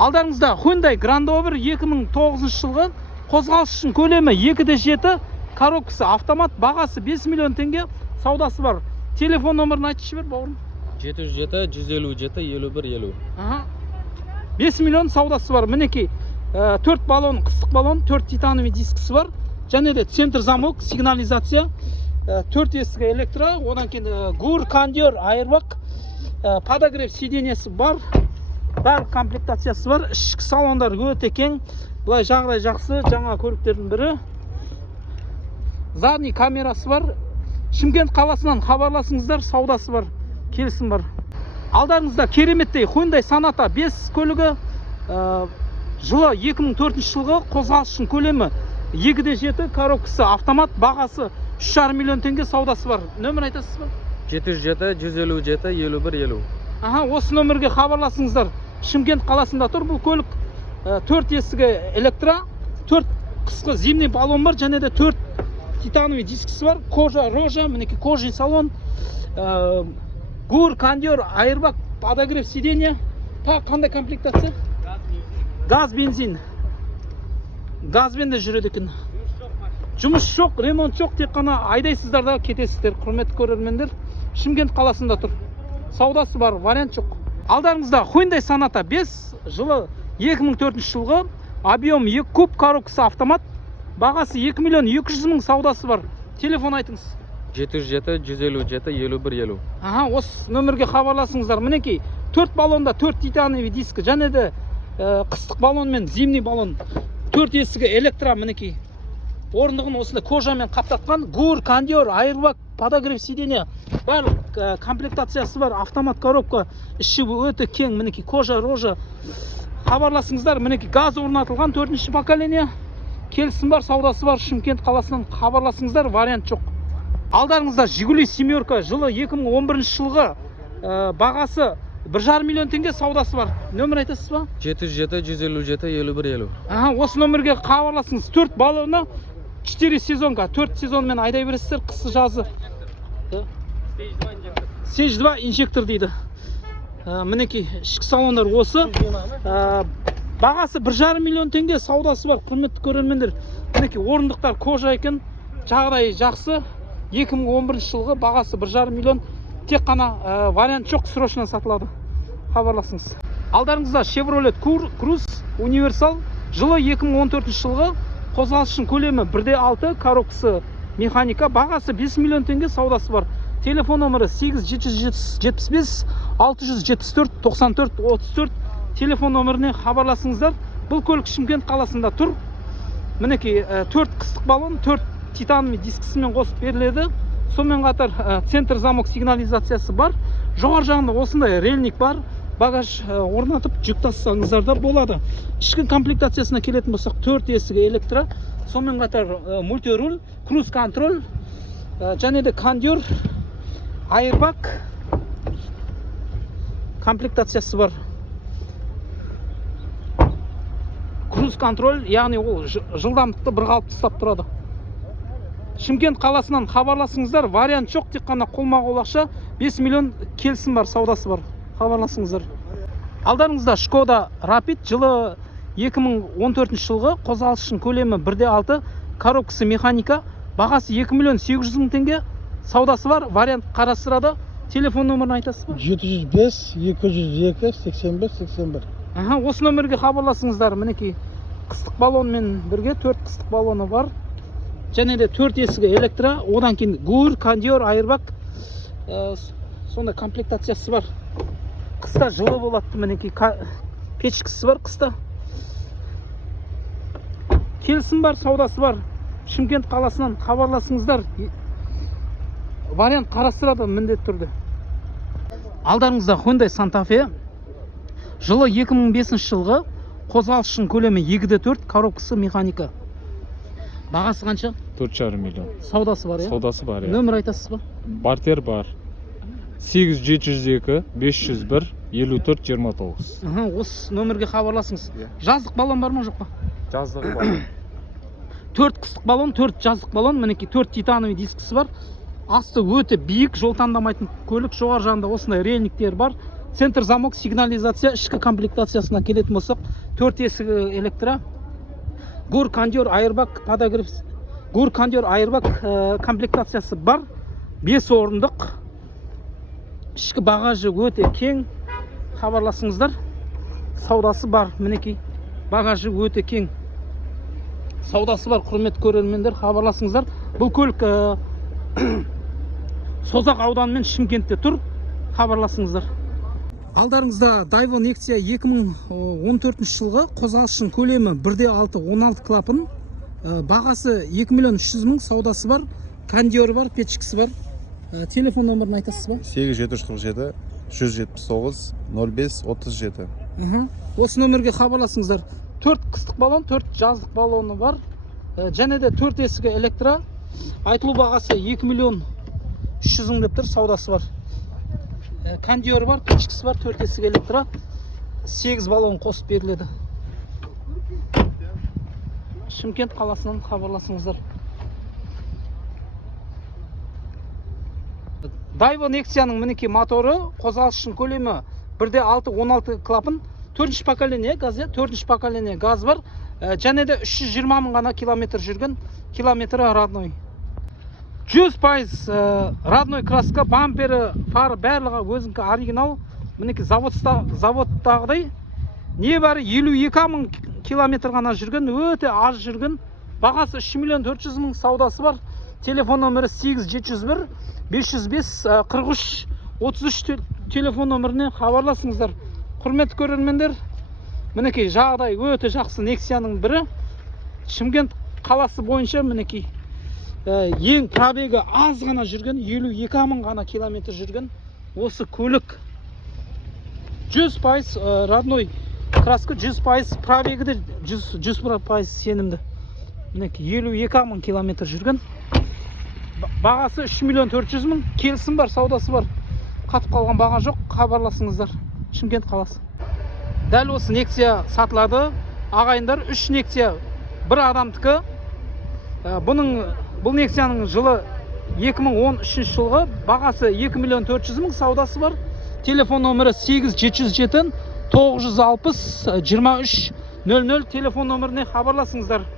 Алдарыңызда Hyundai Grand Rover 2009 жылғы, қозғалыс үшін көлемі 2.7, коробкасы автомат, бағасы 5 миллион теңге, саудасы бар. Телефон номерін айтышы бер, бауырым. 707-157-51-50. 5 миллион саудасы бар. Мінекей 4 баллон, қыстық баллон, 4 титановый дискісі бар. Және де центр замок, сигнализация, 4 есігі электро, одан кейін гур, кондер, айырбақ, подогрев сиденьесі бар. Барлық комплектациясы бар. Ішкі салондар өте кең. Бұлай жағдай жақсы, жаңа көліктердің бірі. Задний камерасы бар. Шымкент қаласынан хабарласыңыздар, саудасы бар, келісім бар. Алдарыңызда кереметтей Hyundai Sonata 5 көлігі, жылы 2004 жылғы, қозғалыс үшін көлемі 2.7, коробкасы автомат, бағасы 3,5 миллион теңге, саудасы бар. Нөмір айтасыз ба? 707-157-51-50. Осы нөмірге хабарласыңыздар. Шымкент қаласында тұр бұл көлік. 4 есігі электро, 4 қысқы зимний баллон бар, және де 4 титановый дискісі бар. Кожа, рожа, мінеки кожный салон, гур, кондер, айырбақ, подогрев сиденье. Қандай комплектация? Газ, бензин. Газбен де жүреді екен. Жұмыс жоқ, ремонт жоқ, тек қана айдайсыздар да кетесіздер, құрметті көрермендер. Шымкент қаласында тұр. Саудасы бар, вариант жоқ. Алдарыңызда Hyundai Sonata 5, жылы 2004 жылғы, объем 2 куб, коробкасы автомат, бағасы 2 миллион 200 мың, саудасы бар. Телефон айтыңыз. 707-157-51-50. Осы нөмірге хабарласыңыздар. Мінекей 4 баллонда 4 титановый дискі, және де қыстық баллон мен зимний баллон, 4 есігі электро, мінекей орындығын осында кожамен қаптатқан, гур, кондер, айырбақ, подогрев сиденье, барлық комплектациясы бар, автомат коробка, іші өте кең, мінекей кожа, рожа. Хабарласыңыздар, мінекей газ орнатылған 4-ші поколение, келісім бар, саудасы бар. Шымкент қаласынан хабарласыңыздар, вариант жоқ. Алдарыңызда Жигули 7, жылы 2011 жылғы, бағасы 1,5 миллион теңге, саудасы бар. Нөмір айтасыз ба? 707-157-51-50. Осы нөмірге хабарласыңыз. 4 баллоны 4 сезонға, 4 сезонмен айдай бересіздер, қысы жазы. Stage 2 инжектор дейді. Мінекей ішкі салондар осы. Бағасы 1,5 миллион теңге, саудасы бар, құрметті көрермендер. Мінекей орындықтар кожа екен, жағдайы жақсы. 2011 жылғы, бағасы 1,5 миллион. Тек қана вариант жоқ, срочно сатылады. Хабарласыңыз. Алдарыңызда Chevrolet Cruze универсал, жылы 2014 жылғы, қозғалыс үшін көлемі 1.6, коробкасы механика, бағасы 5 миллион теңге, саудасы бар. Телефон номері 8-775-674-94-34. Телефон номеріне хабарласыңыздар. Бұл көлік Шымкент қаласында тұр. Мінекей 4 қыстық баллон, 4 титановый дискісімен қосып беріледі. Сонымен қатар центр замок сигнализациясы бар. Жоғар жағында осындай рельник бар. Багаж орнатып жүк тастасаңыздар да болады. Ішкі комплектациясына келетін болсақ, 4 есігі электро, сонымен қатар мультируль, круз контроль, және де кондер, айырбақ комплектациясы бар. Круз контроль, яғни ол жылдамдықты бір қалыпты ұстап тұрады. Шымкент қаласынан хабарласыңыздар, вариант жоқ, тек қана қолма-қол ақша, 5 миллион келісім бар, саудасы бар. Хабарласыңыздар. Алдарыңызда Skoda Rapid, жылы 2014 жылғы, қозғалыс үшін көлемі 1.6, коробкасы механика, бағасы 2 миллион 800 мың теңге, саудасы бар, вариант қарастырады. Телефон номерін айтасыз ба? 705-202-85-81. Осы нөмірге хабарласыңыздар. Мінекей қыстық баллонмен бірге 4 қыстық баллоны бар. Және де 4 есігі электро, одан кейін гур, кондер, айырбақ, сондай комплектациясы бар. Қыста жылы болады, мінекей печкісі бар қыста. Келісім бар, саудасы бар. Шымкент қаласынан хабарласыңыздар. Вариант қарастырады міндетті түрде. Алдарыңызда Hyundai Santa Fe, жылы 2005 жылғы, қозғалыс үшін көлемі 2.4, коробкасы механика. Бағасы қанша? 4,5 миллион. Саудасы бар, Саудасы бар, Нөмір айтасыз ба? Бартер бар. 8-702-501-54-29. Осы нөмірге хабарласыңыз. Жаздық баллон бар ма, жоқ па? Жаздық бар. 4 қыстық баллон, 4 жаздық баллон, мінекей 4 титановый дискісі бар. Асты өте биік, жол таңдамайтын көлік, жоғар жағында осындай рельниктер бар. центр замок сигнализация ішкі комплектациясына келетін болсақ, 4 есігі электро, гур кондер айырбак подогрев, гур кондер айырбак комплектациясы бар, 5 орындық, ішкі багажы өте кең, хабарласыңыздар. Саудасы бар, мінекей, багажы өте кең, саудасы бар, құрметті көрермендер, хабарласыңыздар. Бұл көлік Созақ ауданы мен Шымкентте тұр, хабарласыңыздар. Алдарыңызда Daewoo Nexia 2014 жылғы, қозғалысшының көлемі 1.6 16 клапан, бағасы 2 миллион 300 мың, саудасы бар, кондері бар, печкісі бар. Телефон номерін айтасыз ба? 8747 179 05 37. Осы нөмерге хабарласыңыздар. 4 қыстық баллон, 4 жаздық баллоны бар. Және де 4 есігі электро. Айтылу бағасы 2 миллион 300 мың деп тұр, саудасы бар. Кондері бар, печкісі бар, 4 есігі электро. 8 баллон қосып беріледі. Шымкент қаласынан хабарласыңыздар. Daewoo Nexia'ның мінекей моторы, қозғалысшының көлемі 1.6 16 клапан, 4-ші поколение газ, 4-ші поколение газ бар, және де 320 мың ғана километр жүрген, километрі родной. 100% родной краска, бампері, фары барлығы өзіңкі оригинал. Мінекей заводтағыдай небәрі 52 мың километр ғана жүрген, өте аз жүрген. Бағасы 3 миллион 400 мың, саудасы бар. Телефон номері 8701 505 43 33 телефон номеріне хабарласыңыздар. Құрметті көрермендер, мінекей жағдай өте жақсы Nexia'ның бірі. Шымкент қаласы бойынша мінекей ең пробегі аз ғана жүрген, 52 мың ғана километр жүрген осы көлік. 100% родной краска, 100% пробегі де 100% сенімді. Мінекей 52 мың километр жүрген. Бағасы 3 миллион 400 мың, келісім бар, саудасы бар. Қатып қалған баға жоқ, хабарласыңыздар. Шымкент қаласы. Дәл осы Nexia сатылады. Ағайындар, 3 Nexia бір адамдікі. Бұл Nexia'ның жылы 2013 жылғы, бағасы 2 миллион 400 мың, саудасы бар. Телефон номері 8707 960 23 00, телефон номеріне хабарласыңыздар.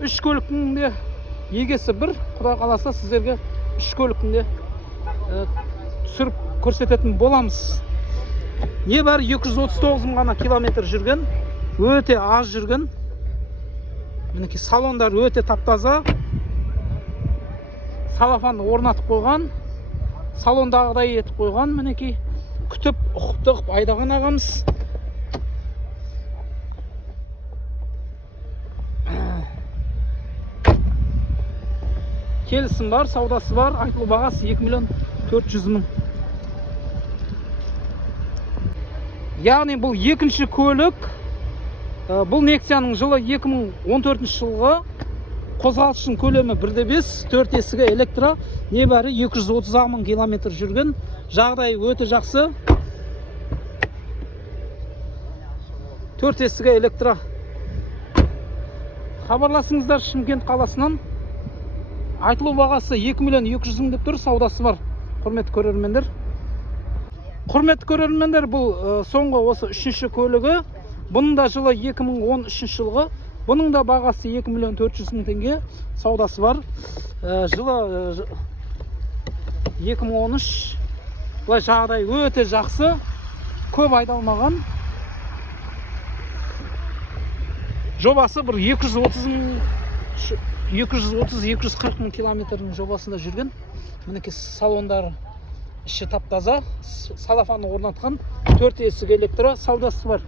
3 көліктің де егесі бір, Құдай қаласа сіздерге 3 көліктің де түсіріп көрсететін боламыз. Небәрі 239 мың ғана километр жүрген, өте аз жүрген. Мінекей салондар өте таптаза. Салафан орнатып қойған, салондағыдай етіп қойған. Мінекей күтіп, ұқыптығып айдаған ағамыз. Келісім бар, саудасы бар, айтылу бағасы 2 миллион 400 мың. Яғни бұл екінші көлік. Бұл Nexia'ның жылы 2014 жылғы, қозғалысшының көлемі 1.5, 4 есігі электро, небәрі 230 мың километр жүрген. Жағдай өте жақсы. 4 есігі электро. Хабарласыңыздар Шымкент қаласынан. Айтылу бағасы 2 миллион 200 мың деп тұр, саудасы бар. Құрметті көрермендер. Құрметті көрермендер, бұл соңғы осы 3-ші көлігі. Бұның да жылы 2013 жылғы. Бұның да бағасы 2 миллион 400 мың теңге, саудасы бар. Жылы 2013. Бұлай жағдай өте жақсы. Көп айдалмаған. Жобасы бір 230-240 мың километрдің жобасында жүрген. Мінекей салондар іші таптаза, салафаны орнатқан, 4 есік электро, саудасы бар.